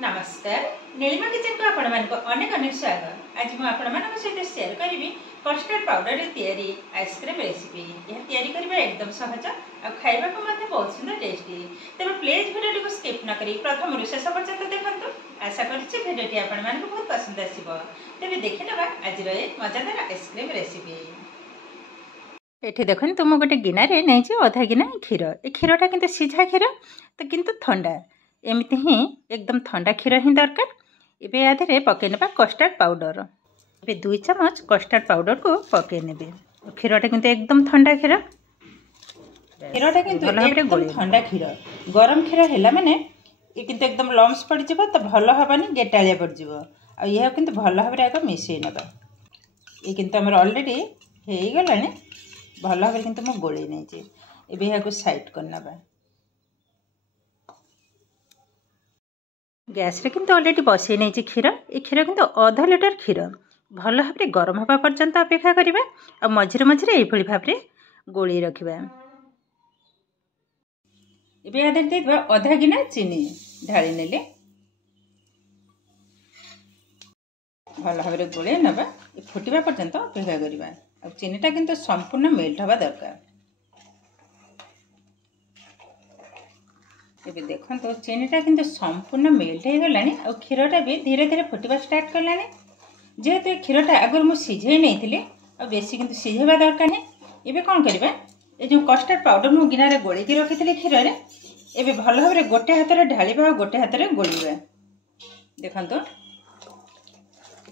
नमस्कार नीलिमा किचन को आपण मान अनेक अनेक स्वागत। आज मुझे आपण मान सहित शेयर करी कस्टर्ड पाउडर तैयारी आइसक्रीम रेसिपी। यह तैयारी करबा एकदम सहज और खाइबा को मते बहुत सुंदर टेस्टी। तबे प्लीज वीडियो को स्किप न करी प्रथम रु शेष पर्यंत देखंतु। आशा करछि वीडियोटी आपण मान बहुत पसंद आसीबो। तबे देखि नबा आज रो एक मजेदार आइसक्रीम रेसिपी। एठी देखन तुम गोटे गिनारे नहीं अधा गिना क्षीर। ए क्षीरटा किंतु सीझा क्षीर तो किंतु ठंडा एमती ही एकदम ठंडा क्षीर ही दरकार। एबे यादरे पकई नेबा कस्टर्ड पाउडर। एबे 2 चम्मच कस्टर्ड पाउडर को पकई नेबे। क्षीरटा किंतु एकदम ठंडा क्षीर। क्षीरटा किंतु एकदम ठंडा क्षीर गरम क्षीर हैला माने ए किंतु एकदम लम्स पड़ जिवो तो भलो हबानी गेटालिया पड़ जिवो। आ यह किंतु भलो भाबरे आको मिसई नेबा। ए किंतु हमर ऑलरेडी हेई गलानी भलो भाबरे किंतु मो गोळी नै जे। एबे याको साइड करनबा। गैस रे किंतु ऑलरेडी बसई नहीं क्षीर। ए क्षीर किंतु आधा लिटर क्षीर भल भाव में गरम हवा पर्यंत अपेक्षा करिबा आ मझिरे मझिरे एई भली भाव में गोली रखिबा। एबे आदर देबा आधा गिना चीनी ढाली नेले भल भाव में गोले नबा। ए फुटिबा पर्यंत अपेक्षा करिबा। आ चीनीटा किंतु संपूर्ण मेल्ट हवा दरकार। एबे देखो तो चीनीटा किंतु संपूर्ण मेल्ट हो गलानी और क्षीरटा भी धीरे धीरे फुटवा स्टार्ट कलानी। जेहेतु क्षीरटा आगर मु सिझे नहीं थिले और बेसी किंतु सिझेबा दरकार नहीं। एबे कोन करबा ए जो कस्टर्ड पाउडर मु गिना रे गोली के रखिथिले क्षीर रे एबे भल भाबरे गोटे हाथ रे ढालिबा और गोटे हाथ रे गोलीबा। देखन तो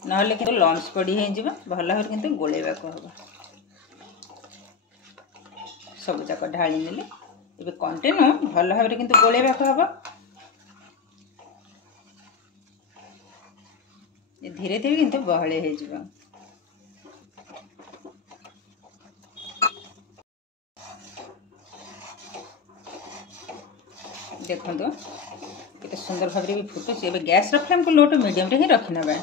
नहले किंतु लम्स पड़ी हे जिबा। भल भाबरे किंतु गोलेबा को हबा। सब जाक ढाली नेले एबे कंटिन्यू भल भाबरे किंतु गोलेबा को हबा। ये धीरे धीरे किंतु बहले हे जिबा। देखो तो केते सुंदर भाबरे भी फुटुची। एबे गैस रो फ्लेम को लो टू मीडियम रे ही रखिनबा।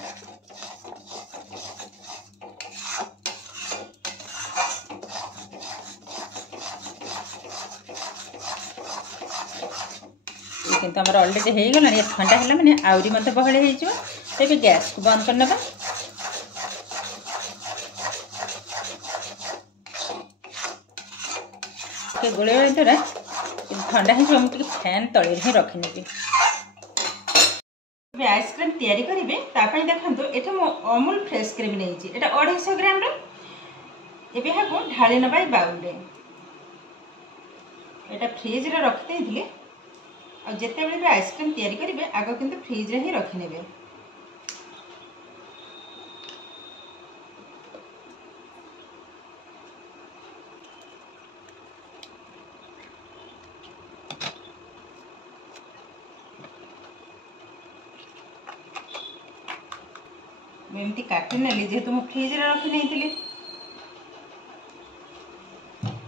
किंतु हमर ऑलरेडी हे गला ये ठंडा हैला माने आउरी मते बहले हे जिवो। तेबे गैस को बंद करनबा। के गोले द्वारा ठंडा हे हम के फैन तळे ही रखिनेबी। बे आइसक्रीम तैयारी करिवे ता पई देखंतु एठे मो अमूल फ्रेश क्रीम नै छि। एटा 250 ग्राम रो। एबे हाको ढाली नबाई बाउल रे। एटा फ्रिज रे रख देथिले और जिते बड़े भी आइसक्रीम तैयारी करेंगे आग किंतु फ्रिज रे ही रखिने। एमती काटी नेली जेहेतु मु फ्रिज रे रखी नहीं।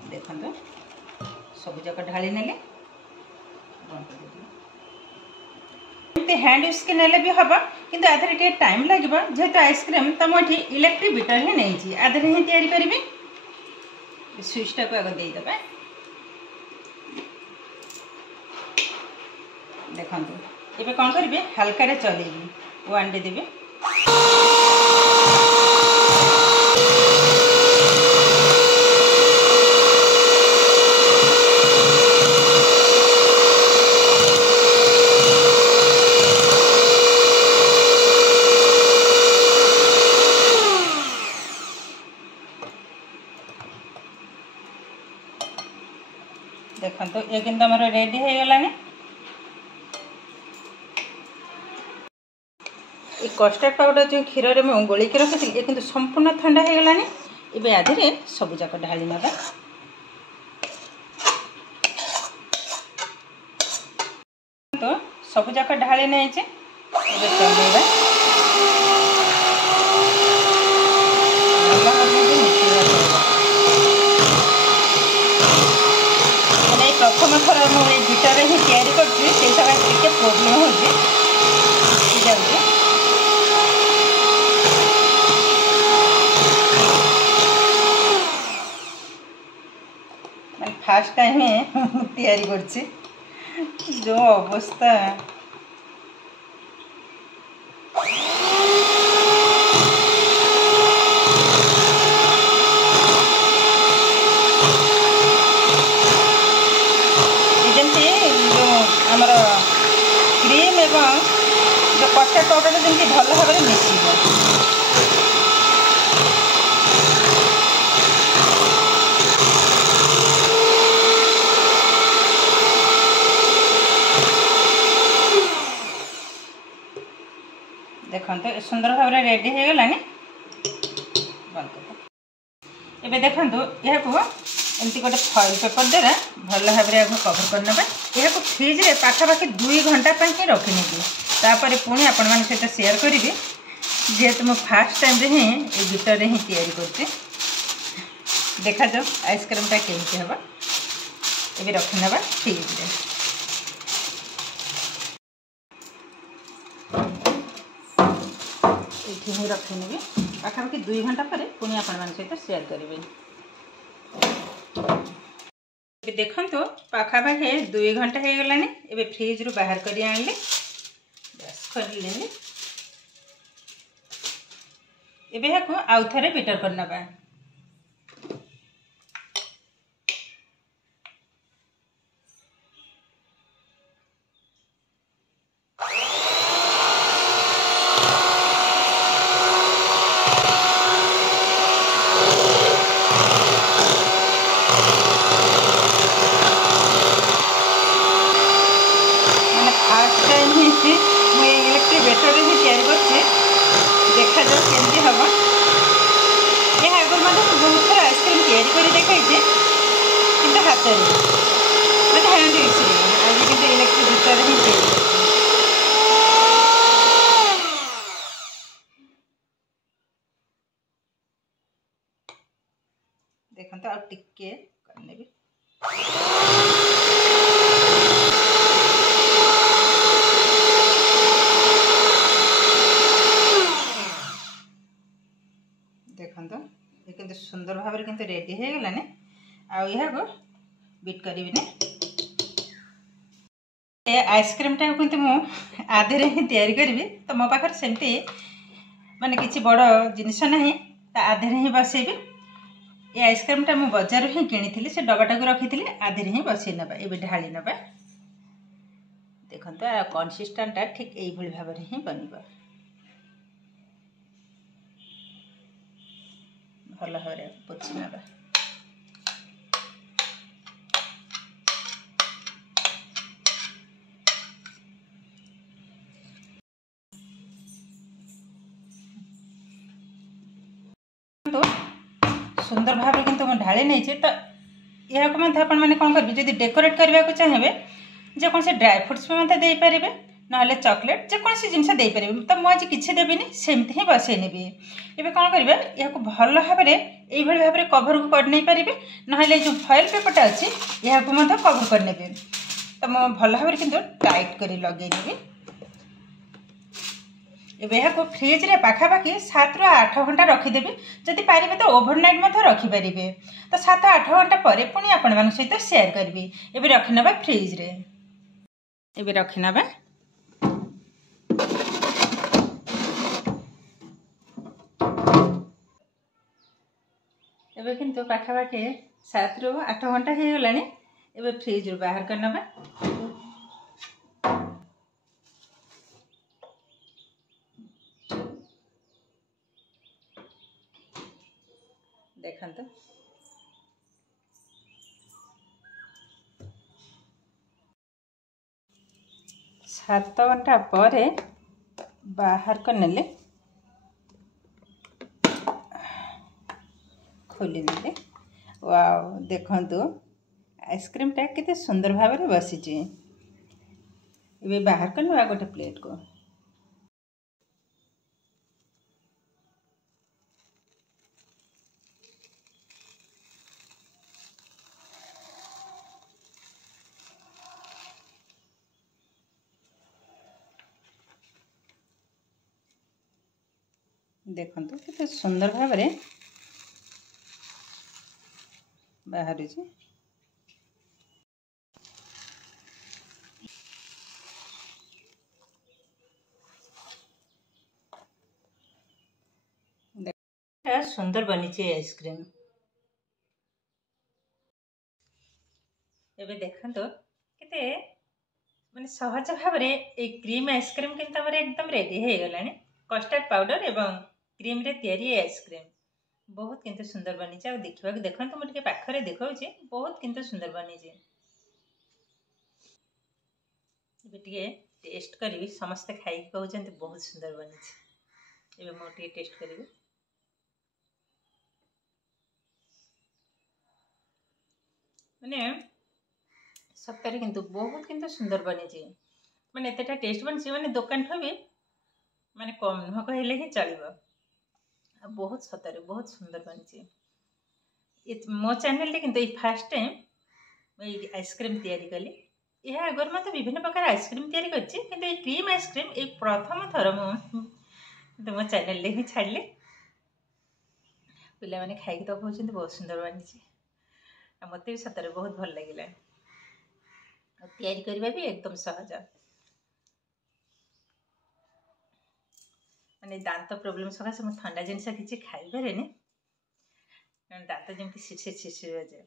देखो सब जाक ढाली नेले हैंड यूज के नेले भी हम किंतु आधे टे टाइम लगे जेहेतु आइसक्रीम तो मुझे इलेक्ट्रिक बीटर ही नहीं आधे ही तैयारी करी। स्विचटा को आगे देदेबा। देखो ये कौन करेंगे हल्का चलेगी वन डे देवे। देखो तो ये किंतु हमर रेडी हो गलानी। ये कस्टर्ड पाउडर जो क्षीर रे मैं गोली के रखी ये किंतु संपूर्ण ठंडा हो गलानी। एबे आधे सब जाक ढाली नबा। तो सब जाक ढाली नै जे एबे चलेबा। प्रथम थर मुझे बीटर ही तैयारी करके प्रोब्लेम हो फास्ट टाइम तैयारी कर जो अवस्था जमती जो आमर क्रीम एवं जो कस्टर्ड पाउडर जमी भल भाव में मिसिब देखो सुंदर भाव में रेडी हो गलानी एबे देखो यह एमती गोटे फॉइल पेपर द्वारा भल भाव में कवर करना यह फ्रिज रे पाखापाखि 2 घंटा ही रखिनेबी तापर पुणी आपण मान सहित शेयर करी जेहेतु मो फास्ट टाइम रे ही ए बीटर रे ही तैयारी करते देखा जाओ आइसक्रीमटा केमती हम ये रखी ना फ्रिज रे ये ही रखिनेबी पाखापाखि 2 घंटा पर पुणी आपण मान सहित शेयर करेंगे देखो पाखापाखि 2 घंटा हो गलानी एबे फ्रिज रू बाहर कर आनले बस खोलिले एबे हाको आउ थरे बीटर करना बा इलेक्ट्रिक बैटर ही तैयारी करछे देखा जाओ केमती हम यह आगे बहुत थर आइसक्रीम तैयारी कर देखाई कि हाथ में हैंड यूज आज कि इलेक्ट्रिक बैटर ही तैयारी देखते आ टिके करने भी देखो ये किंतु सुंदर भाव में किंतु रेडी हो गलानी को बीट करी आइसक्रीमटा किंतु मु आधे ही तैयारी करी तो मो पाखर सेमती माने किसी बड़ जिनिस ना आधे ही बसैबी ये आइसक्रीमटा मु बजार ही किनी से डबाटा को रखी आधे ही बसई ना ये ढाली ना देखो कंसिस्टेंटा ठीक यही भाव में ही बनवा भल भाव पोछि ना तो सुंदर भाव में किंतु ढाली नहीं तो यह मैंने कौन करेंगे जब डेकोरेट करने को चाहिए जेकोसी ड्राई फ्रुट्स भी मत दे पारे ना चॉकलेट जेकोसी जिनस देपारे तो मुझे किसी देविनी सेमती ही बसई नेबी एबे कौन करेंगे यह भल भाव में यही भाव में कभर को करने पारे ना जो फॉइल पेपरटा अच्छी यह कभर करने तो मुझे भल भाव में टाइट कर लगे यह फ्रिज रे पाखापाखि 7 ରୁ 8 घंटा रखिदेवी जदि पारे तो ओभरनाइट रखिपारे तो 7-8 घंटा पर पुणी आपण मान सहित शेयर करी एबे रखिना फ्रिज रे एबे रखिना एबे किंतु पाखापाखि 7 ରୁ 8 घंटा हो गलानी एबे फ्रिज रू बाहर करना देखो 7 घंटा पर बाहर करने खोली ने वाओ देखो आइसक्रीमटा केते सुंदर भाव में बसीची ये बाहर करने गोटे प्लेट को देखो केते सुंदर भाव में बाहर केतेटा सुंदर बनी आइसक्रीम एबे देखंतो केते माने सहज भाव क्रीम आइसक्रीम किंतु हमर एकदम रेडी हो गलानी कस्टर्ड पाउडर एवं क्रीम रे तैयारी आइसक्रीम बहुत किंतु सुंदर बनी आ देखा देखो मुझे पाखरे देखा बहुत किंतु सुंदर बनी टेस्ट करी समस्ते खाई कहते बहुत सुंदर बनी मुझे टेस्ट करी माने सप्ताह किंतु बहुत किंतु सुंदर बनी माने एतेटा टेस्ट बनी माने दुकान ठो भी माने कम नुह कहले ही चलो बहुत सतरे बहुत सुंदर बनी मो चैनल किंतु फास्ट टाइम आइसक्रीम तैयारी कली यह आगर मत विभिन्न प्रकार आइसक्रीम तैयारी करछि किंतु क्रीम आइसक्रीम एक प्रथम थर मो चैनल ही छाड़े पिला माने खाई तो कहते बहुत सुंदर बनी मत भी सतरे बहुत भल लगे तैयारी करबा भी एकदम सहज माने दांत प्रोब्लेम सकाशे मुझे ठंडा जिनस किसी खाई पारे दांत जमी शिरशिर जाए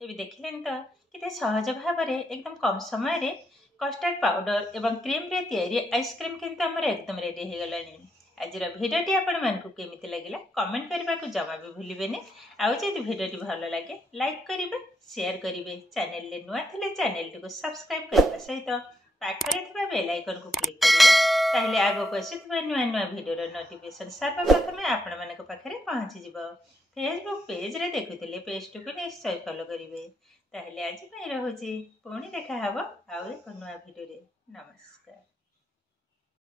ये देखिले तो कितने सहज भाव में एकदम कम समय कस्टर्ड पाउडर एवं क्रीम रे तैयारी आइसक्रीम किंतु हमर एकदम रेडी हो गलानी आज भिडियोटी आपण मानकु केमिति लागिला कमेंट करबा को जमा भी भूलिबेनी आउ जदि भिडियोटी भलो लागे लाइक करिवे शेयर करिवे चैनल ले नुआ थिले चैनल को सब्सक्राइब करबा सहित पाखरे थिबा बेल आइकन को क्लिक करिवे ताहले आगो को आसीथिबा नुआ नुआ भिडियो रो नोटिफिकेशन सर्वप्रथमे आपण मानक पाखरे पहुंची जिवो फेसबुक पेज रे देखुतिले पेज को निश्चय फॉलो करिवे ताहले आज पई रहूची पुणी देखा हबो आउ एक नुआ भिडियो रे नमस्कार।